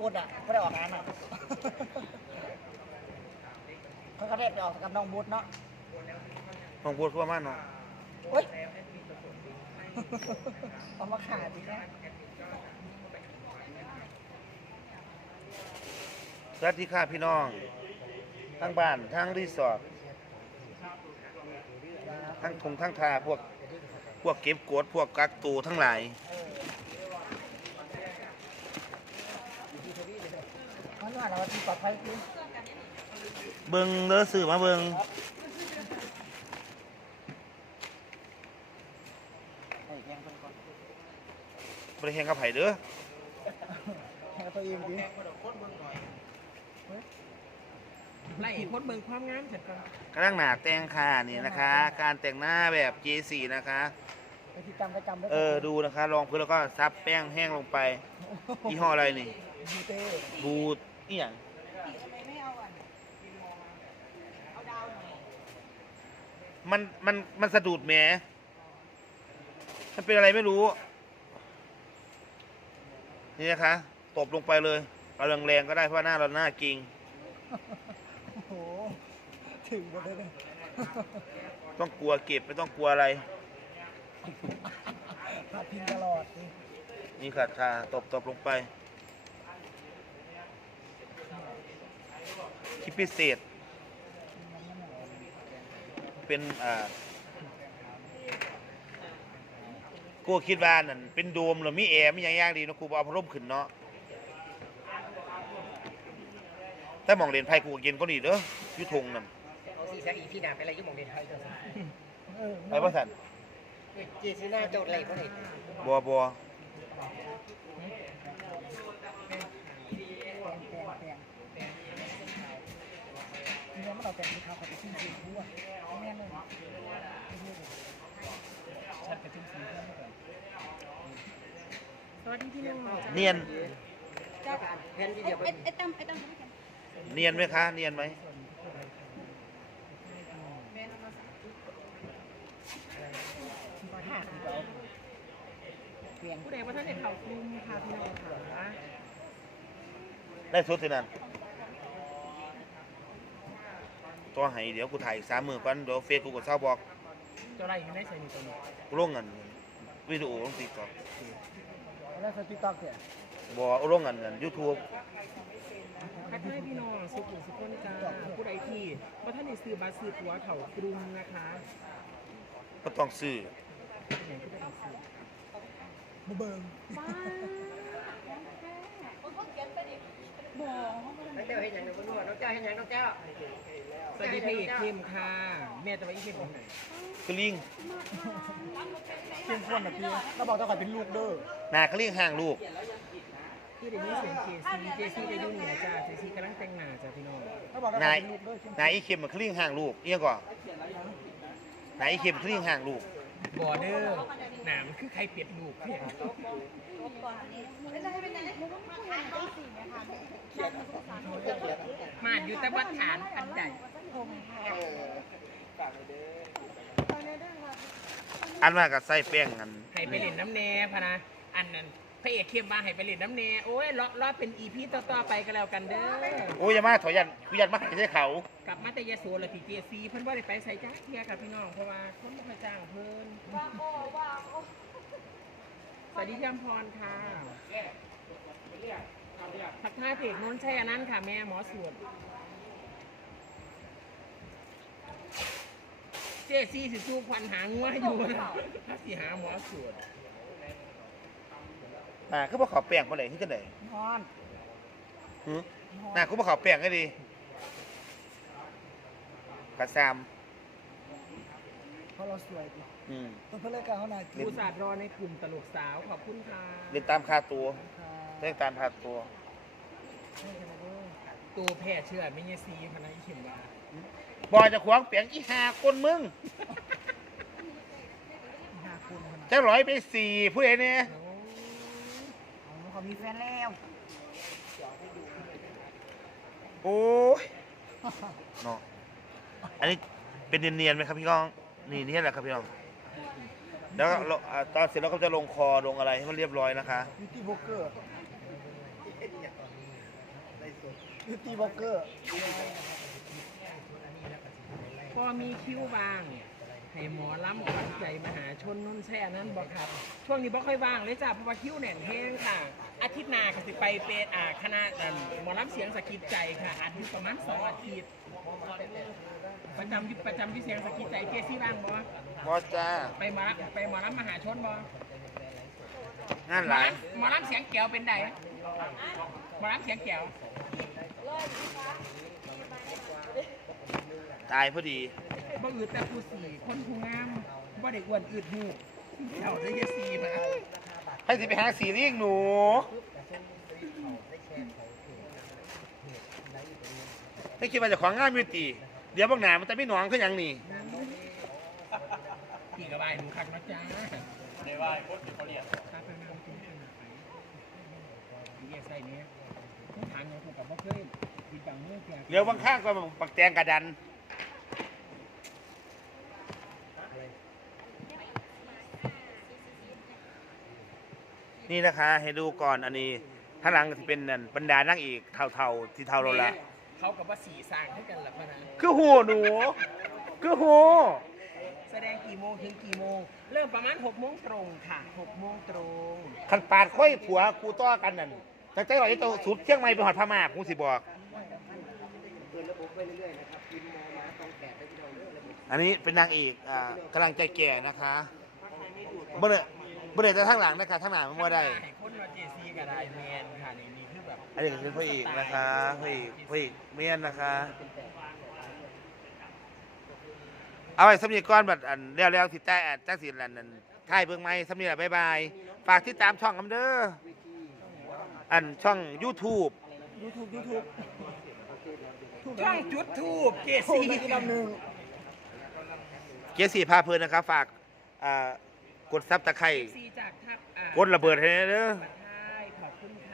กดอะไม่ได้ออกงานอะเขาก็ได้ไปออกกับน้องบูธเนาะของพูดคือว่ามันเนาะเฮ้ยเอามาขายดีนะสวัสดีค่ะพี่น้อง ทั้งบ้านทั้งรีสอร์ททั้งทงทั้งทาพวก พวกเก็บกดพวกกักตูทั้งหลาย เขาว่าเราปลอดภัยคือเบิงเลือสื่อมาเบิงไอ้แยังเป็นก่อนบริเฮงกับไผ่เด้อเอาตัวเองดิไล่พดเบิงความงามเสร็จก่อนกำลังหนาแต่งค่ะนี่นะคะ การแต่งหน้าแบบ J4 นะคะ ไปที่จำไปจำได้เออดูนะคะลองพื้นแล้วก็ซับแป้งแห้งลงไปยี่ห้ออะไรนี่บูเต้บูด เอี่ยงมันมันมันสะดุดแหมมันเป็นอะไรไม่รู้ นี่นะคะตบลงไปเลยเอาแรงๆก็ได้เพราะว่าหน้าเราหน้ากิง โอ้โห ถึงหมดเลยเนี่ยต้องกลัวเก็บไม่ต้องกลัวอะไร พาพิงตลอดดินี่ค่ะทาตบตบลงไปคลิป พิเศษ เป็นอ่ากูคิดว่านั่นเป็นโดมหรือมีแอร์มีอย่างยากดีเนาะกูบเอาพัดลมขึ้นเนาะแต่หมองเรียนไพ่กูก็เย็นก็ดีเด้ออยุทงนั่นเอาสีสักอีพี่นาไปอะไรยุ่งมองเด่นไทยจังสิเออไปพ่อสันเจสีหน้าโจดอะไรพวกนี้บัวบัว แปลงแปลงแปลงทีนี้มันเรา แต่งที่เขาเขาไปชิ้นชิ้นทั่วแม่เลยชัดไปถึงสีเพื่อนก่อนสวัสดีพี่น้องเนียนแผ่นที่เดียวไอ้ไอ้ตั้มไอ้ตั้มเขาไม่ทเนียนไหมคะ เนียนไหมห้าทีเดียวเปลี่ยนผู้ใดว่าท่านเด็กเขากลุ่มพาพี่น้องค่ะได้สุดสินั่น ตัวให้เดี๋ยวกูถ่ายอีกสามมือก่อนเดี๋ยวเฟซกูกดเศร้าบอกเจ้าไรอยู่ในใส่หนึ่งตัวนี้กูลงเงินวิดีโอลงติ๊กต็อกแล้วสติ๊กต็อกเนี่ยบอกลงเงินเงินยูทูบทักทายพี่น้องสุขุมสุขคนจ้าผู้ใดที่ว่าท่านได้ซื้อบัตรซื้อตั๋วเขากรุงนะคะก็ต้องซื้ออย่างที่ได้ซื้อมาเบิ่งำบ้าเขาเขียนไปดิบอกน้องเจ้าให้ยังน้องนวดน้องเจ้าให้ยังน้องเจ้าสวัสดีพระเอกเข้มค่ะแม่จะไปอีกเข้มของไหนคือลิงเข้มข้นนะพี่เราบอกต้องคอยเป็นลูกเด้อหนาคือลิงห่างลูกที่ได้ยินเสียงเจซีเจซีจะยุ่งเหนือจ้าเจซีกำลังแต่งหน้าจ้าพี่น้องเราบอกต้องคนาอยยเป็นลูกเด้อเข้มนายอีเข็มมันคือลิงห่างลูกเอียงก่อนนายอีเข็มคือลิงห่างลูก บอเดอร์หนามคือใครเปียดลูกเพียงก่อนอันนี้ไม่ได้เป็นอะไรมุกมาขายได้สี่ไหมคะชอบมาสงสารคนมาอยู่แต่วัดฐานอันใดผมตอนนี้ได้ค่ะอันว่ากับใส่แป้งกันให้ไปเล่นน้ำแน่พะนะ อันนั้นพ ระเอกเข้มมาให้ไปเล่นน้ำแน่โอ้ยรอรอเป็นอีพีต่อๆไปก็แล้วกันเด้อ โอ้ยอย่ามาถอยยันกูยันมาให้ใช่เขา กลับมาแต่ยาโสละพี่เจซีเพิ่นว่าได้ไปใส่จ้าเทียกับพี่น้องเพราะว่าคนไม่ค่อยจ้างเพิ่นว่าโอ้ว่าโอ้สวัสดีพี่อมพรค่ะทักทายเพจนนท์ชัยอนันต์ค่ะแม่หมอสวดเจซีสิสู้ควันหางว่าอยู่นะถ้าสิหาหมอสวด หนาคือบ่เขาแป้งมาไหนที่จะไหนนอนหือหนาคือบ่เขาแป้งให้ดีกระซามเพราะเราสวยดิอืมต้องเพื่อเลิกกันเขาหน่อยเล่นผู้สาดรอในกลุ่มตลกสาวขอบคุณค่ะเล่นตามค่าตัวค่ะเล่นตามค่าตัวนี่กันนะเด้อตัวแพร่เชื่อไม่ใช่ซีพนักอีเข็มว่าบอจะขวางเปียงอีหาคนมึงห้าคนขนาดจะร้อยไปสี่ผู้ใดเนี่ยอ๋อเขา มีแฟนแล้วโอ้ยเนาะอันนี้เป็นเนียนๆไหมครับพี่ก้อง นี่เนี่ยแหละครับพี่น้อง แล้วก็เราอ่าตอนเสร็จเราก็จะลงคอลงอะไรให้มันเรียบร้อยนะคะ บิวตี้โบรกเกอร์บิวตี้บล็อกเกอร์ พอมีคิวว่าง ให้หมอล้ำขวัญใจมหาชนนุ่นแช่นั้นบอกครับ ช่วงนี้บ่ค่อยว่างเลยจ้ะเพราะว่าคิวแน่นแห้งค่ะ อาทิตย์หน้าก็สิไปเป็นอ่าคณะอันหมอล้ำเสียงสะกิดใจค่ะ อาทิตย์ประมาณสองอาทิตย์ประจำอยุประจำอยุเสียงสะกิดใจเกซี่ว่างบ่บอจ้าไปหมอลำไปหมอลำมหาชนบ่งานหหมอลายลำหมอลำเสียงแก้วเป็นไดหมอลำเสียงแก้วตายพอดี บ่อืดแต่ผู้สี่คนผู้งามบ่ได้อ้วนอืดหูเจ้าได้ยาสีมาให้สิไปหาสีเรียกหนูให้คิดว่าจะของงานมิตีเดี๋ยวบางหนามันจะไม่หนองขึ้นยังนี่พี่กระบายหนูคักนะจ๊ะได้ว่าคนเขาเรียกคักไปมาคุณเป็นไปเรียกใส่เนี้ยผู้ถามยังถูกกับบ่เคยดีจังเมื่อแกเดี๋ยวบางข้างก็ปักแตงกระดัน นี่นะคะ ให้ดูก่อนอันนี้ข้างหลังที่เป็นนั่นบรรดานั่งอีกเท่าๆที่เท่าเราละเขากับว่าสีสร้างให้กันล่ะพะนะคือหูหนูคือหูแสดงกี่โมงถึงกี่โมง เริ่มประมาณ6โมงตรงค่ะ6โมงตรงขันปาดค่อยผัวกูต้อกันนั่นแต่ใจเราจะตัวสูบเชียงใหม่ไปหอดพม่ากูสิบอกเปิดระบบไปเรื่อยๆนะครับพิมพ์มอมาตองแปดได้พี่น้องเด้อระบบอันนี้เป็นนางเอกอ่ากำลังใจแก่นะคะเมื่อ เมื่อแต่ทางหลังนะคะทางหลังมันว่าได้ให้คนมาเจซีก็ได้แมนค่ะนี่นี่คือแบบอันนี้ก็คือพระเอกนะคะพระเอกพระเอกเมียนนะคะ เอาไว้สำนีก้อนแบบอันเลี้ยวๆสิแต่อันจักสิลันนั่นถ่ายเบิ่งไหมสำนีละบ๊ายบาย ฝากติดตามช่องกันเด้ออันช่อง YouTube ยูทูบยูทูบช่องจุดทูบเจโอ้ซียลำหนึ่ง เกียร์สี่พาเพลินนะครับ ฝากอ่า กดซับตะไคร่ซีจากทับอ่ากดระเบิดให้เด้อ บัตร